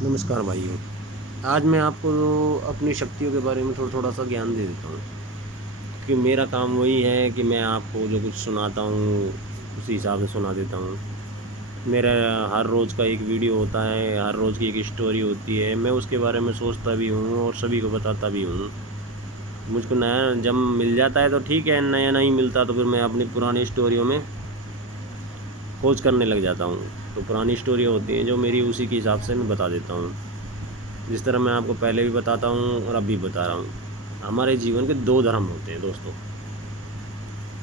नमस्कार भाइयों। आज मैं आपको अपनी शक्तियों के बारे में थोड़ा थोड़ा सा ज्ञान दे देता हूँ कि मेरा काम वही है कि मैं आपको जो कुछ सुनाता हूँ उसी हिसाब से सुना देता हूँ। मेरा हर रोज़ का एक वीडियो होता है, हर रोज़ की एक स्टोरी होती है, मैं उसके बारे में सोचता भी हूँ और सभी को बताता भी हूँ। मुझको नया जब मिल जाता है तो ठीक है, नया नहीं मिलता तो फिर मैं अपनी पुरानी स्टोरियों में खोज करने लग जाता हूँ। तो पुरानी स्टोरी होती हैं जो मेरी, उसी के हिसाब से मैं बता देता हूँ। जिस तरह मैं आपको पहले भी बताता हूँ और अब भी बता रहा हूँ। हमारे जीवन के दो धर्म होते हैं दोस्तों।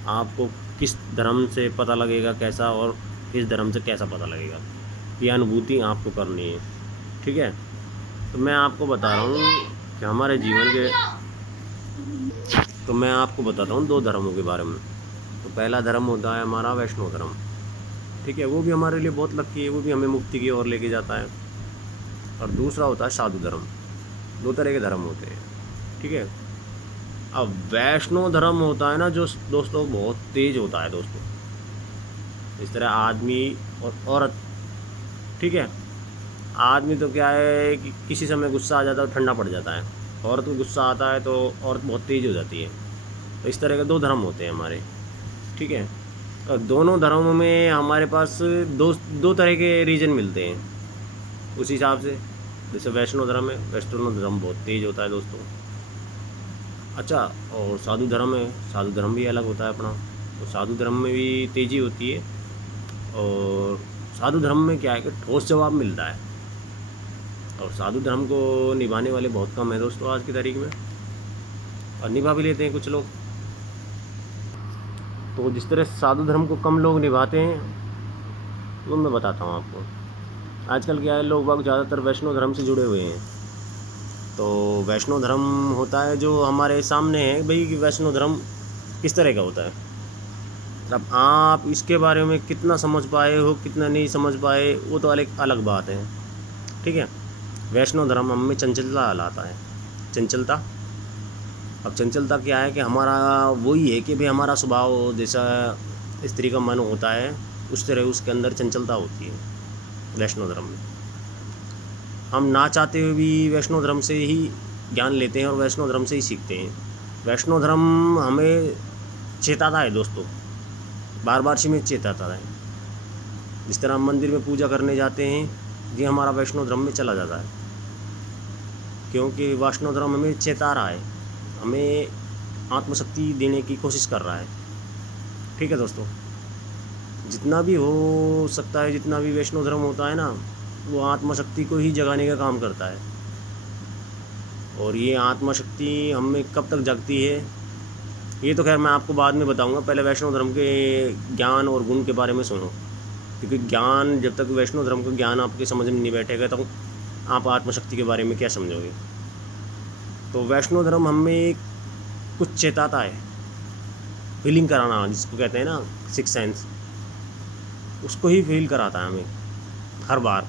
आपको किस धर्म से पता लगेगा कैसा, और किस धर्म से कैसा पता लगेगा, ये अनुभूति आपको करनी है। ठीक है, तो मैं आपको बता रहा हूँ कि हमारे जीवन के तो मैं आपको बताता हूँ दो धर्मों के बारे में। तो पहला धर्म होता है हमारा वैष्णव धर्म। ठीक है, वो भी हमारे लिए बहुत लकी है, वो भी हमें मुक्ति की ओर लेके जाता है। और दूसरा होता है साधु धर्म। दो तरह के धर्म होते हैं। ठीक है, अब वैष्णव धर्म होता है ना जो दोस्तों बहुत तेज होता है दोस्तों। इस तरह आदमी और औरत, ठीक है, आदमी तो क्या है कि किसी समय गुस्सा आ जाता है, ठंडा पड़ जाता है। औरत को गुस्सा आता है तो औरत बहुत तेज हो जाती है। तो इस तरह के दो धर्म होते हैं हमारे। ठीक है, और दोनों धर्मों में हमारे पास दो दो तरह के रीजन मिलते हैं उस हिसाब से। जैसे वैष्णव धर्म है, वैष्णव धर्म बहुत तेज होता है दोस्तों। अच्छा, और साधु धर्म है, साधु धर्म भी अलग होता है अपना। तो साधु धर्म में भी तेज़ी होती है, और साधु धर्म में क्या है कि ठोस जवाब मिलता है। और साधु धर्म को निभाने वाले बहुत कम है दोस्तों आज की तारीख में, और निभा भी लेते हैं कुछ लोग। तो जिस तरह साधु धर्म को कम लोग निभाते हैं वो मैं बताता हूँ आपको। आजकल क्या है, लोग बाग ज़्यादातर वैष्णव धर्म से जुड़े हुए हैं। तो वैष्णव धर्म होता है जो हमारे सामने है भाई कि वैष्णव धर्म किस तरह का होता है। अब आप इसके बारे में कितना समझ पाए हो, कितना नहीं समझ पाए, वो तो अलग अलग बात है। ठीक है, वैष्णव धर्म हम में चंचलता लाता है। चंचलता, अब चंचलता क्या है कि हमारा वही है कि भाई हमारा स्वभाव जैसा स्त्री का मन होता है उस तरह उसके अंदर चंचलता होती है वैष्णव धर्म में। हम ना चाहते हुए भी वैष्णव धर्म से ही ज्ञान लेते हैं और वैष्णव धर्म से ही सीखते हैं। वैष्णव धर्म हमें चेताता है दोस्तों, बार बार से में चेताता है। जिस तरह हम मंदिर में पूजा करने जाते हैं, ये हमारा वैष्णव धर्म में चला जाता है, क्योंकि वैष्णव धर्म हमें चेता रहा है, हमें आत्मशक्ति देने की कोशिश कर रहा है। ठीक है दोस्तों, जितना भी हो सकता है, जितना भी वैष्णव धर्म होता है ना, वो आत्मशक्ति को ही जगाने का काम करता है। और ये आत्मशक्ति हम में कब तक जगती है ये तो खैर मैं आपको बाद में बताऊंगा। पहले वैष्णव धर्म के ज्ञान और गुण के बारे में सुनो, क्योंकि ज्ञान, जब तक वैष्णव धर्म का ज्ञान आपके समझ में नहीं बैठेगा तो आप आत्मशक्ति के बारे में क्या समझोगे। तो वैष्णव धर्म हमें कुछ चेताता है, फीलिंग कराना जिसको कहते हैं ना, सिक्स सेंस, उसको ही फील कराता है हमें हर बार।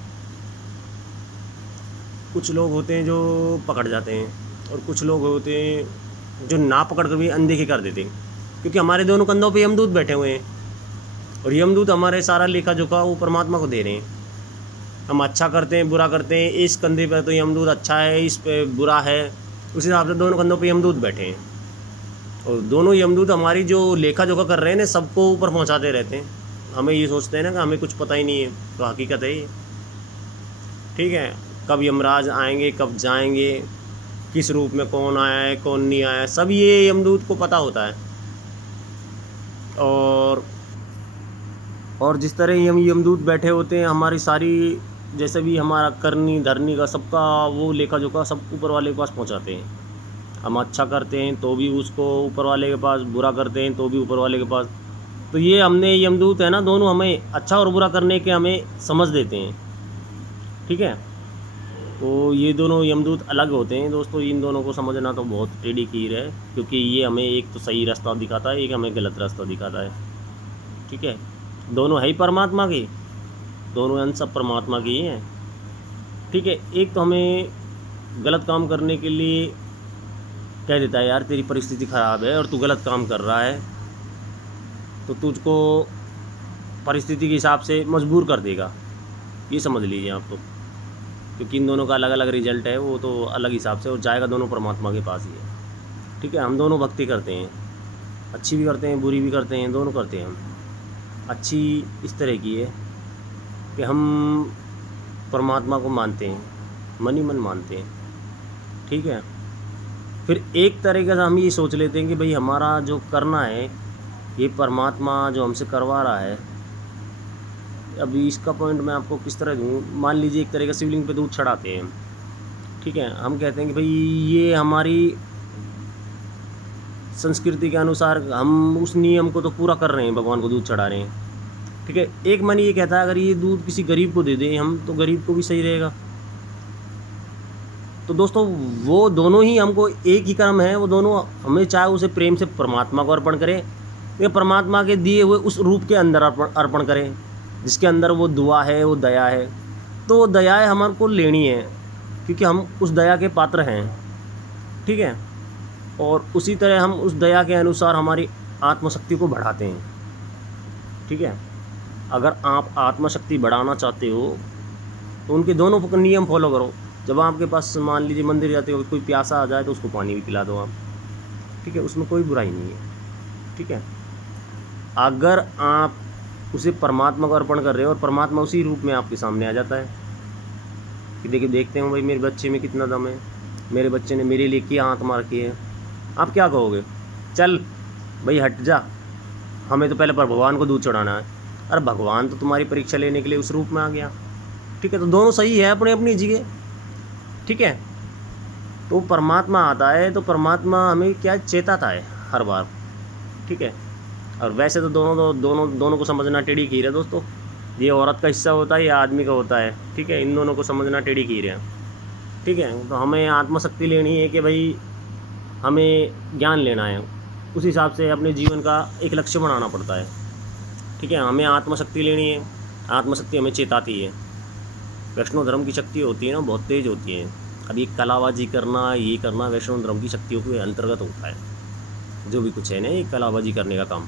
कुछ लोग होते हैं जो पकड़ जाते हैं, और कुछ लोग होते हैं जो ना पकड़ कर भी अनदेखी कर देते हैं, क्योंकि हमारे दोनों कंधों पे यमदूत बैठे हुए हैं, और यमदूत हमारे सारा लेखा जोखा वो परमात्मा को दे रहे हैं। हम अच्छा करते हैं, बुरा करते हैं, इस कंधे पर तो यमदूत अच्छा है, इस पे बुरा है, उस हिसाब से दोनों कंधों पे यमदूत बैठे हैं। और दोनों यमदूत हमारी जो लेखा जोखा कर रहे हैं ना, सबको ऊपर पहुंचाते रहते हैं। हमें ये सोचते हैं ना कि हमें कुछ पता ही नहीं है, तो हकीकत है ये। ठीक है, कब यमराज आएंगे, कब जाएंगे, किस रूप में कौन आया है, कौन नहीं आया है, सब ये यमदूत को पता होता है। और जिस तरह हम यमदूत बैठे होते हैं, हमारी सारी, जैसे भी हमारा करनी धरनी का सबका वो लेखा जोखा सब ऊपर वाले के पास पहुंचाते हैं। हम अच्छा करते हैं तो भी उसको ऊपर वाले के पास, बुरा करते हैं तो भी ऊपर वाले के पास। तो ये हमने यमदूत है ना, दोनों हमें अच्छा और बुरा करने के हमें समझ देते हैं। ठीक है, तो ये दोनों यमदूत अलग होते हैं दोस्तों। इन दोनों को समझना तो बहुत टेढ़ी खीर है, क्योंकि ये हमें एक तो सही रास्ता दिखाता है, एक हमें गलत रास्ता दिखाता है। ठीक है, दोनों है ही परमात्मा की, दोनों अंश सब परमात्मा की ही हैं। ठीक है, एक तो हमें गलत काम करने के लिए कह देता है, यार तेरी परिस्थिति ख़राब है और तू गलत काम कर रहा है, तो तुझको परिस्थिति के हिसाब से मजबूर कर देगा, ये समझ लीजिए आप तो। क्योंकि इन दोनों का अलग अलग रिजल्ट है, वो तो अलग हिसाब से, और जाएगा दोनों परमात्मा के पास ही है। ठीक है, हम दोनों भक्ति करते हैं, अच्छी भी करते हैं, बुरी भी करते हैं, दोनों करते हैं हम। अच्छी इस तरह की है कि हम परमात्मा को मानते हैं, मन ही मन मानते हैं। ठीक है, फिर एक तरीके से हम ये सोच लेते हैं कि भाई हमारा जो करना है ये परमात्मा जो हमसे करवा रहा है। अभी इसका पॉइंट मैं आपको किस तरह दूँ, मान लीजिए एक तरीके से शिवलिंग पे दूध चढ़ाते हैं, ठीक है, हम कहते हैं कि भाई ये हमारी संस्कृति के अनुसार हम उस नियम को तो पूरा कर रहे हैं, भगवान को दूध चढ़ा रहे हैं। ठीक है, एक मन ये कहता है अगर ये दूध किसी गरीब को दे दें हम, तो गरीब को भी सही रहेगा। तो दोस्तों वो दोनों ही हमको एक ही कर्म है, वो दोनों हमें चाहे उसे प्रेम से परमात्मा को अर्पण करें या परमात्मा के दिए हुए उस रूप के अंदर अर्पण करें, जिसके अंदर वो दुआ है, वो दया है। तो वो दया हमारे को लेनी है, क्योंकि हम उस दया के पात्र हैं। ठीक है, और उसी तरह हम उस दया के अनुसार हमारी आत्मशक्ति को बढ़ाते हैं। ठीक है, अगर आप आत्मशक्ति बढ़ाना चाहते हो तो उनके दोनों नियम फॉलो करो। जब आपके पास मान लीजिए मंदिर जाते हो, कोई प्यासा आ जाए तो उसको पानी भी पिला दो आप। ठीक है, उसमें कोई बुराई नहीं है। ठीक है, अगर आप उसे परमात्मा को अर्पण कर रहे हो और परमात्मा उसी रूप में आपके सामने आ जाता है कि देखिए देखते हो भाई मेरे बच्चे में कितना दम है, मेरे बच्चे ने मेरे लिए क्या हाथ मार की है, आप क्या कहोगे? चल भाई हट जा, हमें तो पहले पर भगवान को दूध चढ़ाना है। अरे भगवान तो तुम्हारी परीक्षा लेने के लिए उस रूप में आ गया। ठीक है, तो दोनों सही है अपने अपनी जगह। ठीक है, तो परमात्मा आता है तो परमात्मा हमें क्या चेताता है हर बार। ठीक है, और वैसे तो दोनों को समझना टेढ़ी खीर है दोस्तों। ये औरत का हिस्सा होता है, ये आदमी का होता है। ठीक है, इन दोनों को समझना टेढ़ी खीर है। ठीक है, तो हमें आत्मशक्ति लेनी है कि भाई हमें ज्ञान लेना है, उस हिसाब से अपने जीवन का एक लक्ष्य बनाना पड़ता है। ठीक है, हमें आत्मशक्ति लेनी है, आत्मशक्ति हमें चेताती है। वैष्णव धर्म की शक्ति होती है ना, बहुत तेज़ होती है। अब ये कलाबाजी करना, ये करना वैष्णव धर्म की शक्तियों के अंतर्गत होता है। जो भी कुछ है ना, ये कलाबाजी करने का काम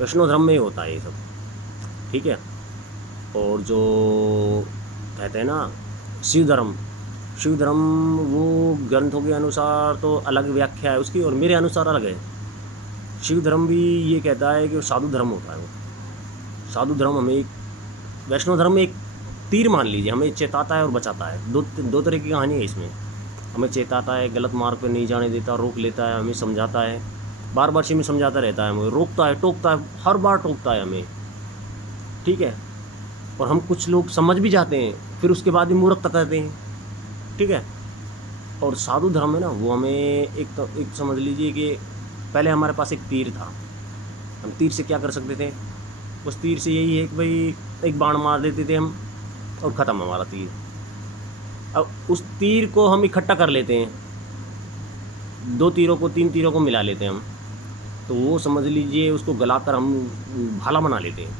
वैष्णव धर्म में ही होता है ये सब। ठीक है, और जो कहते हैं ना शिव धर्म वो ग्रंथों के अनुसार तो अलग व्याख्या है उसकी, और मेरे अनुसार अलग है। शिव धर्म भी ये कहता है कि वो साधु धर्म होता है। वो साधु धर्म हमें, वैष्णव धर्म में एक तीर मान लीजिए, हमें चेताता है और बचाता है। दो तरह की कहानी है इसमें। हमें चेताता है, गलत मार्ग पर नहीं जाने देता, रोक लेता है, हमें समझाता है, बार बार में समझाता रहता है, हमें रोकता है, टोकता है, हर बार टोकता है हमें। ठीक है, और हम कुछ लोग समझ भी जाते हैं, फिर उसके बाद भी मूर्खता करते हैं। ठीक है, और साधु धर्म है ना, वो हमें एक समझ लीजिए कि पहले हमारे पास एक तीर था। हम तीर से क्या कर सकते थे? उस तीर से यही है कि भाई एक बाण मार देते थे हम और ख़त्म हमारा तीर। अब उस तीर को हम इकट्ठा कर लेते हैं, 2 तीरों को 3 तीरों को मिला लेते हैं हम, तो वो समझ लीजिए उसको गलाकर हम भाला बना लेते हैं।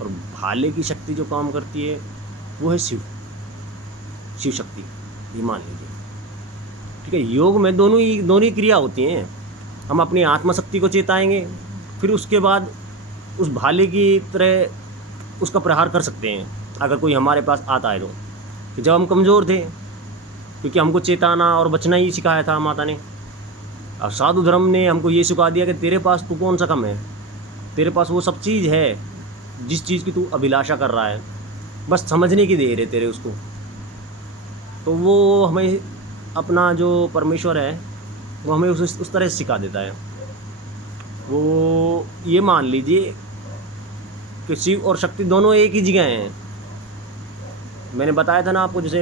और भाले की शक्ति जो काम करती है वो है शिव शक्ति, ये मान लीजिए। ठीक है, योग में दोनों ही क्रिया होती हैं। हम अपनी आत्मशक्ति को चेताएंगे, फिर उसके बाद उस भाले की तरह उसका प्रहार कर सकते हैं अगर कोई हमारे पास आता है तो। कि जब हम कमज़ोर थे, क्योंकि हमको चेताना और बचना ही सिखाया था माता ने। और साधु धर्म ने हमको ये सिखा दिया कि तेरे पास तू कौन सा कम है, तेरे पास वो सब चीज़ है जिस चीज़ की तू अभिलाषा कर रहा है, बस समझने की देर है तेरे उसको। तो वो हमें अपना जो परमेश्वर है वो हमें उस तरह से सिखा देता है। वो ये मान लीजिए कि शिव और शक्ति दोनों एक ही जगह हैं। मैंने बताया था ना आपको, जैसे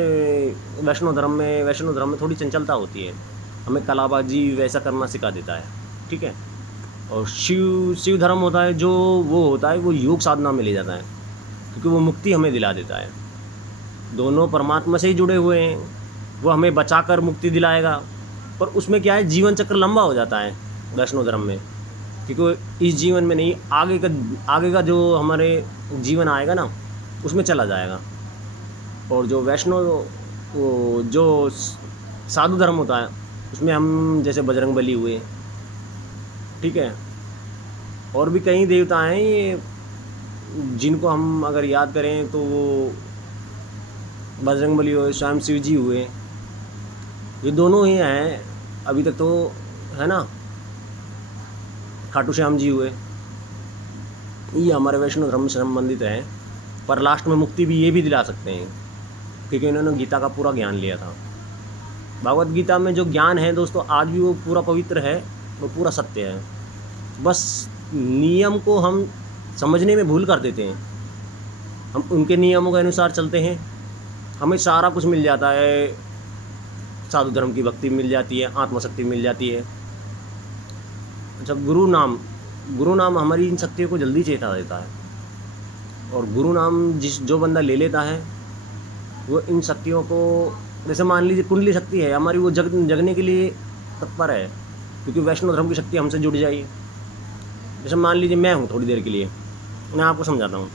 वैष्णव धर्म में थोड़ी चंचलता होती है, हमें कलाबाजी वैसा करना सिखा देता है। ठीक है, और शिव धर्म होता है जो वो होता है, वो योग साधना में ले जाता है, क्योंकि वो मुक्ति हमें दिला देता है। दोनों परमात्मा से ही जुड़े हुए हैं, वो हमें बचाकर मुक्ति दिलाएगा। पर उसमें क्या है, जीवन चक्र लंबा हो जाता है वैष्णव धर्म में, क्योंकि इस जीवन में नहीं, आगे का जो हमारे जीवन आएगा ना उसमें चला जाएगा। और जो जो साधु धर्म होता है उसमें हम जैसे बजरंग बली हुए, ठीक है, और भी कई देवता हैं ये जिनको हम अगर याद करें तो वो बजरंगबली हुए, स्वयं शिव जी हुए, ये दोनों ही हैं अभी तक तो, है ना। खाटू श्याम जी हुए, ये हमारे वैष्णव धर्म से संबंधित हैं, पर लास्ट में मुक्ति भी ये भी दिला सकते हैं, क्योंकि इन्होंने गीता का पूरा ज्ञान लिया था। भगवत गीता में जो ज्ञान है दोस्तों, आज भी वो पूरा पवित्र है, वो पूरा सत्य है। बस नियम को हम समझने में भूल कर देते हैं, हम उनके नियमों के अनुसार चलते हैं, हमें सारा कुछ मिल जाता है, साधु धर्म की भक्ति मिल जाती है, आत्मशक्ति मिल जाती है। अच्छा, गुरु नाम हमारी इन शक्तियों को जल्दी चेता देता है, और गुरु नाम जो बंदा ले लेता है वो इन शक्तियों को, जैसे मान लीजिए कुंडली शक्ति है हमारी, वो जगने के लिए तत्पर है, क्योंकि वैष्णव धर्म की शक्ति हमसे जुड़ जाएगी। जैसे मान लीजिए मैं हूँ थोड़ी देर के लिए, मैं आपको समझाता हूँ।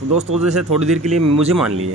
तो दोस्तों जैसे थोड़ी देर के लिए मुझे मान लीजिए,